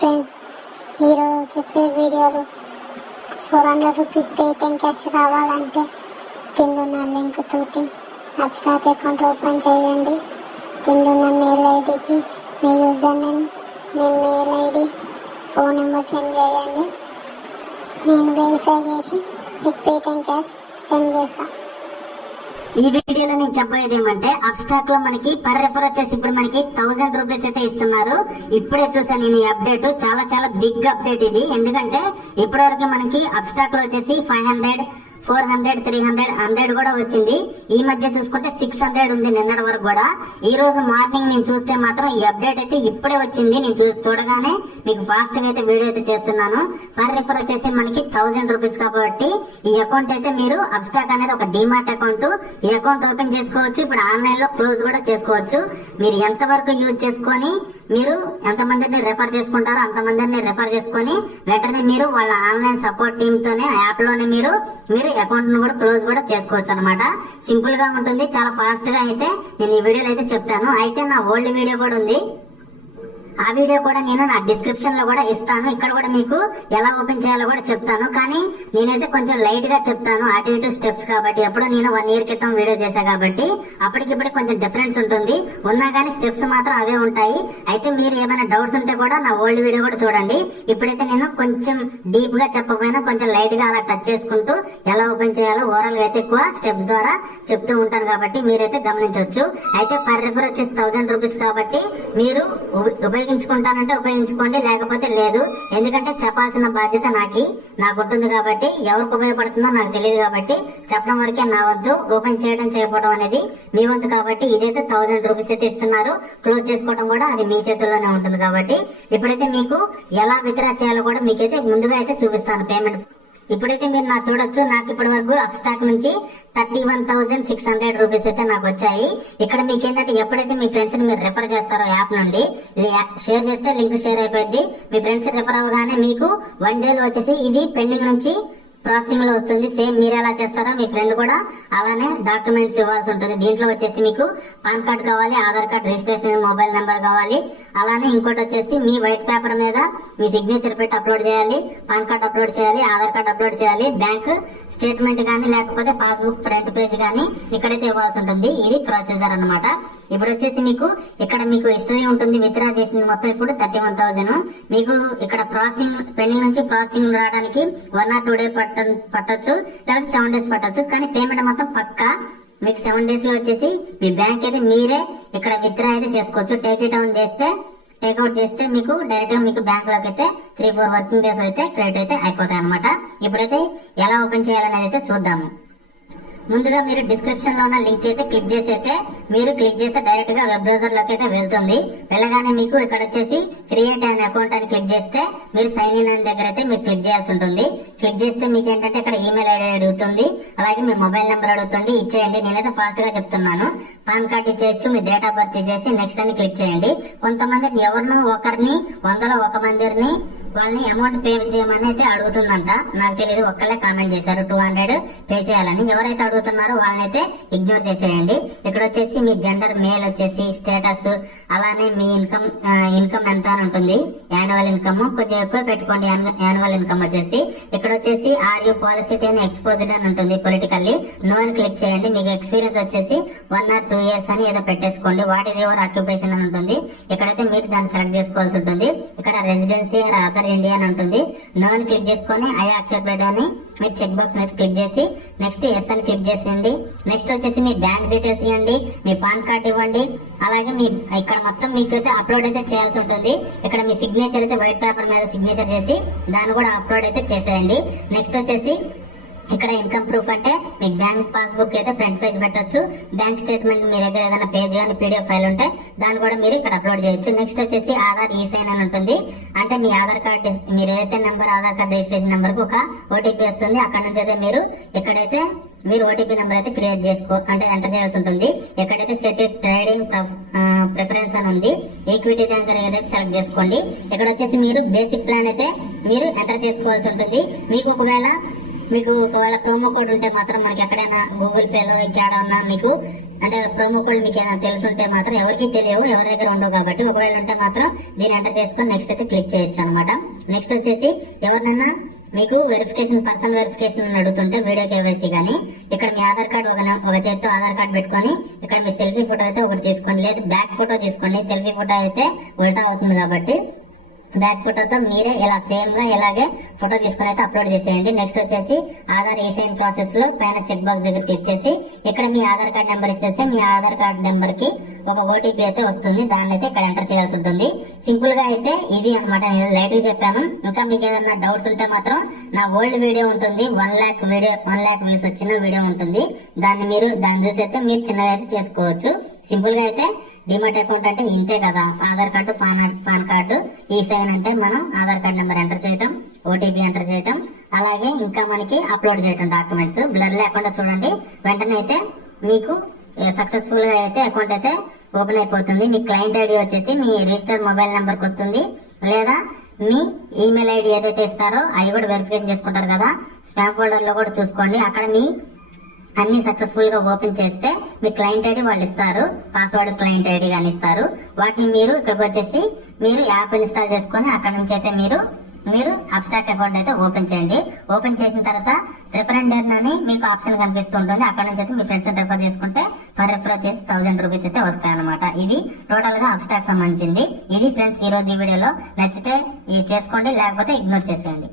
Friends, ఈరోజు చెప్పే వీడియోలో 400 రూపీస్ పేటిఎం క్యాష్ రావాలంటే కిందున్న లింక్ తోటి అప్స్టాక్ అకౌంట్ ఓపెన్ చేయండి. కిందున్న మెయిల్ ఐడికి మీ యూజర్ నేమ్, మీ mail ID, phone number send చేయండి. నేను వెరిఫై చేసి మీకు పేటిఎం క్యాష్ సెండ్ చేస్తాను. ఈ వీడియోలో నేను చెప్పేది ఏమంటే అప్స్టాక్ లో మనకి పర్ రెఫర్ వచ్చేసి ఇప్పుడు మనకి 1000 రూపీస్ అయితే ఇస్తున్నారు. ఇప్పుడే చూసాను నేను ఈ అప్డేట్, చాలా చాలా బిగ్ అప్డేట్ ఇది. ఎందుకంటే ఇప్పటి వరకు మనకి అప్స్టాక్ లో వచ్చేసి 500, 400, 300, 100 కూడా వచ్చింది. ఈ మధ్య చూసుకుంటే 600 ఉంది నిన్నటి వరకు కూడా. ఈ రోజు మార్నింగ్ నేను చూస్తే మాత్రం ఈ అప్డేట్ అయితే ఇప్పుడే వచ్చింది. నేను చూడగానే మీకు ఫాస్ట్ గా అయితే వీడియో అయితే చేస్తున్నాను. పర్ రిఫర్ వచ్చేసి మనకి 1000 రూపీస్ కాబట్టి ఈ అకౌంట్ అయితే మీరు అప్స్టాక్ అనేది ఒక డిమార్ట్ అకౌంట్. ఈ అకౌంట్ ఓపెన్ చేసుకోవచ్చు. ఇప్పుడు ఆన్లైన్ లో క్లోజ్ కూడా చేసుకోవచ్చు. మీరు ఎంత వరకు యూజ్ చేసుకొని మీరు ఎంతమందిని రెఫర్ చేసుకుంటారో అంతమందిని రెఫర్ చేసుకొని వెంటనే మీరు వాళ్ళ ఆన్లైన్ సపోర్ట్ టీమ్ తోనే యాప్ లోనే మీరు అకౌంట్ ను కూడా క్లోజ్ కూడా చేసుకోవచ్చు అనమాట. సింపుల్ గా ఉంటుంది, చాలా ఫాస్ట్ గా అయితే నేను ఈ వీడియోలో అయితే చెప్తాను. అయితే నా ఓల్డ్ వీడియో కూడా ఉంది, ఆ వీడియో కూడా నేను నా డిస్క్రిప్షన్ లో కూడా ఇస్తాను. ఇక్కడ కూడా మీకు ఎలా ఓపెన్ చేయాలో కూడా చెప్తాను. కానీ నేనైతే కొంచెం లైట్ గా చెప్తాను, అటు ఇటు స్టెప్స్ కాబట్టి. ఎప్పుడో నేను 1 year క్రితం వీడియో చేశా కాబట్టి అప్పటికిప్పటికి కొంచెం డిఫరెన్స్ ఉంటుంది. ఉన్నా కానీ స్టెప్స్ మాత్రం అవే ఉంటాయి. అయితే మీరు ఏమైనా డౌట్స్ ఉంటే కూడా నా ఓల్డ్ వీడియో కూడా చూడండి. ఇప్పుడైతే నేను కొంచెం డీప్ గా చెప్పకపోయినా కొంచెం లైట్ గా అలా టచ్ చేసుకుంటూ ఎలా ఓపెన్ చేయాలో ఓవరాల్ గా అయితే ఎక్కువ స్టెప్స్ ద్వారా చెప్తూ ఉంటాను కాబట్టి మీరైతే గమనించవచ్చు. అయితే పర్ రిఫర్ వచ్చేసి 1000 రూపీస్ కాబట్టి మీరు ఉపయోగించుకుంటానంటే ఉపయోగించుకోండి, లేకపోతే లేదు. ఎందుకంటే చెప్పాల్సిన బాధ్యత నాకు ఉంటుంది కాబట్టి ఎవరికి ఉపయోగపడుతుందో నాకు తెలియదు కాబట్టి చెప్పడం వరకే నా వంతు. ఓపెన్ చేయడం చేయకపోవడం అనేది మీ వంతు కాబట్టి ఇదైతే 1000 రూపీస్ అయితే ఇస్తున్నారు. క్లోజ్ చేసుకోవడం కూడా అది మీ చేతుల్లోనే ఉంటుంది కాబట్టి ఇప్పుడైతే మీకు ఎలా విత్డ్రా చేయాలో కూడా మీకైతే ముందుగా అయితే చూపిస్తాను పేమెంట్. ఇప్పుడైతే మీరు నాకు చూడొచ్చు, నాకు ఇప్పటి వరకు అప్స్టాక్ నుంచి 31,600 రూపీస్ అయితే నాకు వచ్చాయి. ఇక్కడ మీకు ఏంటంటే ఎప్పుడైతే మీ ఫ్రెండ్స్ ని మీరు రెఫర్ చేస్తారో యాప్ నుండి షేర్ చేస్తే లింక్ షేర్ అయిపోయింది. మీ ఫ్రెండ్స్ రెఫర్ అవగానే మీకు 1 day లో వచ్చేసి ఇది పెండింగ్ నుంచి ప్రాసెసింగ్ లో వస్తుంది. సేమ్ మీరు ఎలా చేస్తారో మీ ఫ్రెండ్ కూడా అలానే డాక్యుమెంట్స్ ఇవ్వాల్సి ఉంటుంది. దీంట్లో వచ్చేసి మీకు పాన్ కార్డ్ కావాలి, Aadhaar card, registration mobile number కావాలి. అలానే ఇంకోటి వచ్చేసి మీ వైట్ పేపర్ మీద మీ సిగ్నేచర్ పెట్టి అప్లోడ్ చేయాలి, పాన్ కార్డ్ అప్లోడ్ చేయాలి, ఆధార్ కార్డ్ అప్లోడ్ చేయాలి, బ్యాంక్ స్టేట్మెంట్ గానీ లేకపోతే పాస్బుక్ ఫ్రంట్ పేజ్ గానీ ఇక్కడైతే ఇవ్వాల్సి ఉంటుంది. ఇది ప్రొసీజర్ అన్నమాట. ఇప్పుడు వచ్చేసి మీకు ఇక్కడ మీకు హిస్టరీ ఉంటుంది. విత్డ్రా చేసింది మొత్తం ఇప్పుడు 31,000. మీకు ఇక్కడ ప్రాసెసింగ్ పెండింగ్ నుంచి ప్రాసెసింగ్ రావడానికి 1 or 2 days పట్టొచ్చు, లేదా 7 days పట్టొచ్చు. కానీ పేమెంట్ మొత్తం పక్కా మీకు 7 days లో వచ్చేసి మీ బ్యాంక్ అయితే మీరే ఇక్కడ విత్డ్రా అయితే చేసుకోవచ్చు. టేక్అవుట్ చేస్తే మీకు డైరెక్ట్ గా మీకు బ్యాంక్ లోకి అయితే 3-4 వర్కింగ్ డేస్ అయితే క్రెడిట్ అయితే అయిపోతాయి అనమాట. ఇప్పుడైతే ఎలా ఓపెన్ చేయాలనేది అయితే చూద్దాము. ముందుగా మీరు డిస్క్రిప్షన్ లో ఉన్న లింక్ అయితే క్లిక్ చేసి అయితే మీరు క్లిక్ చేస్తే డైరెక్ట్ గా వెబ్ బ్రౌజర్ లోకి అయితే వెళ్తుంది. వెళ్ళగానే మీకు ఇక్కడ వచ్చేసి క్రియేట్ అనే అకౌంట్ అని క్లిక్ చేస్తే మీరు సైన్ ఇన్ అనే దగ్గర అయితే మీరు క్లిక్ చేయాల్సి ఉంటుంది. క్లిక్ చేస్తే మీకు ఏంటంటే ఇక్కడ ఈమెయిల్ ఐడి అడుగుతుంది, అలాగే మీ మొబైల్ నెంబర్ అడుగుతుంది. ఇచ్చేయండి. నేనైతే ఫాస్ట్ గా చెప్తున్నాను. పాన్ కార్డ్ ఇచ్చేయచ్చు, మీ డేట్ ఆఫ్ బర్త్ ఇచ్చేసి నెక్స్ట్ అని క్లిక్ చేయండి. కొంతమంది ఎవరినో ఒకరిని 100లో 1 మందిని వాళ్ళని అమౌంట్ పే చేయమని అయితే అడుగుతుందంట. నాకు తెలియదు, ఒక్కళ్ళే కామెంట్ చేశారు 200 పే చేయాలని. ఎవరైతే అడుగుతున్నారో వాళ్ళనైతే ఇగ్నోర్ చేసేయండి. ఇక్కడ వచ్చేసి మీ జెండర్ మేల్ వచ్చేసి స్టేటస్, అలానే మీ ఇన్కమ్ ఎంత అని ఉంటుంది. యాన్యువల్ ఇన్కమ్ కొంచెం ఎక్కువ పెట్టుకోండి. యాన్యువల్ ఇన్కమ్ వచ్చేసి ఇక్కడ వచ్చేసి ఆర్ యూ పాలిసిటీ అని ఎక్స్పోజ్డ్ అని ఉంటుంది. పొలిటికల్లీ నో అని క్లిక్ చేయండి. మీకు ఎక్స్పీరియన్స్ వచ్చేసి 1 or 2 years అని ఏదో పెట్టేసుకోండి. వాట్ ఈస్ యువర్ ఆక్యుపేషన్ అని ఉంటుంది. ఇక్కడైతే మీరు దాన్ని సెలెక్ట్ చేసుకోవాల్సి ఉంటుంది. ఇక్కడ రెసిడెన్సీ అదర్ ఇండియా అని ఉంటుంది. నో అని క్లిక్ చేసుకొని ఐ యాక్సెప్టెడ్ అని మీరు చెక్ బాక్స్ అయితే క్లిక్ చేసి నెక్స్ట్ ఎస్ అని క్లిక్ చేసేయండి. నెక్స్ట్ వచ్చేసి మీ బ్యాంక్ డీటెయిల్స్ ఇవ్వండి, మీ పాన్ కార్డ్ ఇవ్వండి. అలాగే మీ ఇక్కడ మొత్తం మీకు అయితే అప్లోడ్ అయితే చేయాల్సి ఉంటుంది. ఇక్కడ మీ సిగ్నేచర్ అయితే వైట్ పేపర్ మీద సిగ్నేచర్ చేసి దాన్ని కూడా అప్లోడ్ అయితే చేసేయండి. నెక్స్ట్ వచ్చేసి ఇక్కడ ఇన్కమ్ ప్రూఫ్ అంటే మీకు బ్యాంక్ పాస్బుక్ అయితే ఫ్రంట్ పేజ్ పెట్టొచ్చు. బ్యాంక్ స్టేట్మెంట్ మీ దగ్గర ఏదైనా పేజ్ కానీ పీడిఎఫ్ ఫైల్ ఉంటే దాన్ని కూడా మీరు ఇక్కడ అప్లోడ్ చేయొచ్చు. నెక్స్ట్ వచ్చేసి ఆధార్ ఈ సైన్ అని ఉంటుంది. అంటే మీ ఆధార్ కార్డ్ మీరు ఏదైతే number Aadhaar card registration number కు ఒక ఓటీపీ వస్తుంది. అక్కడ నుంచి అయితే మీరు ఎక్కడైతే మీరు ఓటీపీ నెంబర్ అయితే క్రియేట్ అంటే ఎంటర్ చేయాల్సి ఉంటుంది. ఎక్కడైతే సెట్ ట్రేడింగ్ ప్రిఫరెన్స్ అని ఉంది, ఈక్విటీ దగ్గర అయితే సెలెక్ట్ చేసుకోండి. ఇక్కడ వచ్చేసి మీరు బేసిక్ ప్లాన్ అయితే మీరు ఎంటర్ చేసుకోవాల్సి ఉంటుంది. మీకు ఒకవేళ మీకు ఒకవేళ ప్రోమో కోడ్ ఉంటే మాత్రం మనకి ఎక్కడైనా గూగుల్ పేలో ఇంకేడన్నా మీకు అంటే ప్రోమో కోడ్ మీకు ఏమైనా తెలుసుంటే మాత్రం ఎవరికి తెలియవు, ఎవరి దగ్గర ఉండవు కాబట్టి ఒకవేళ ఉంటే మాత్రం దీన్ని ఎంటర్ చేసుకొని నెక్స్ట్ అయితే క్లిక్ చేయొచ్చు అనమాట. నెక్స్ట్ వచ్చేసి ఎవరినైనా మీకు వెరిఫికేషన్ పర్సనల్ వెరిఫికేషన్ అని అడుగుతుంటే వీడియో కేవైసీ కానీ ఇక్కడ మీ ఆధార్ కార్డు ఒక చేతితో ఆధార్ కార్డు పెట్టుకొని ఇక్కడ మీ సెల్ఫీ ఫోటో అయితే ఒకటి తీసుకోండి, లేదా బ్యాక్ ఫోటో తీసుకోండి. సెల్ఫీ ఫోటో అయితే ఉల్టా అవుతుంది కాబట్టి బ్యాక్ ఫోటోతో మీరే ఇలా సేమ్ గా ఇలాగే ఫోటో తీసుకుని అయితే అప్లోడ్ చేసేయండి. నెక్స్ట్ వచ్చేసి ఆధార్ ఈసైన్ ప్రాసెస్ లో పైన చెక్ బాక్స్ దగ్గర క్లిక్ చేసి ఇక్కడ మీ ఆధార్ కార్డ్ నెంబర్ ఇస్తే మీ ఆధార్ కార్డ్ నెంబర్ కి ఒక ఓటీపీ అయితే వస్తుంది, దాన్ని అయితే ఇక్కడ ఎంటర్ చేయాల్సి ఉంటుంది. సింపుల్ గా అయితే ఇది అనమాట, నేను లైట్ గా చెప్పాను. ఇంకా మీకు ఏదైనా డౌట్స్ ఉంటే మాత్రం నా ఓల్డ్ వీడియో ఉంటుంది, 1 lakh వ్యూస్ వచ్చిన వీడియో ఉంటుంది, దాన్ని చూసి అయితే మీరు చిన్నగా అయితే చేసుకోవచ్చు. సింపుల్ గా అయితే డిమాట్ అకౌంట్ అంటే ఇంతే కదా, ఆధార్ కార్డు పాన్ కార్డు ఈ సైన్ అంటే మనం ఆధార్ కార్డు నెంబర్ ఎంటర్ చేయటం, ఓటీపీ ఎంటర్ చేయటం, అలాగే ఇంకా మనకి అప్లోడ్ చేయటం డాక్యుమెంట్స్ బ్లర్ లేకుండా చూడండి. వెంటనే అయితే మీకు సక్సెస్ఫుల్ గా అయితే అకౌంట్ అయితే ఓపెన్ అయిపోతుంది. మీ క్లయింట్ ఐడి వచ్చేసి మీ రిజిస్టర్ మొబైల్ నెంబర్ కి వస్తుంది, లేదా మీ ఈమెయిల్ ఐడి ఏదైతే ఇస్తారో అవి కూడా వెరిఫికేషన్ చేసుకుంటారు కదా, స్పామ్ ఫోల్డర్ లో కూడా చూసుకోండి. అక్కడ మీ అన్ని సక్సెస్ఫుల్ గా ఓపెన్ చేస్తే మీ క్లయింట్ ఐడి వాళ్ళు ఇస్తారు, పాస్వర్డ్ క్లయింట్ ఐడి కానీ ఇస్తారు. వాటిని మీరు ఇక్కడికి వచ్చేసి మీరు యాప్ ఇన్స్టాల్ చేసుకుని అక్కడ నుంచి అయితే మీరు అప్స్టాక్ అకౌంట్ అయితే ఓపెన్ చేయండి. ఓపెన్ చేసిన తర్వాత రిఫరెండర్ అని మీకు ఆప్షన్ కనిపిస్తుంటుంది, అక్కడ నుంచి అయితే మీ ఫ్రెండ్స్ రెఫర్ చేసుకుంటే పర్ రెఫర్ వచ్చేసి 1000 రూపీస్ అయితే వస్తాయి అనమాట. ఇది టోటల్ గా అప్స్టాక్ సంబంధించింది. ఇది ఫ్రెండ్స్ ఈ రోజు ఈ వీడియోలో. నచ్చితే ఇది చేసుకోండి, లేకపోతే ఇగ్నోర్ చేసేయండి.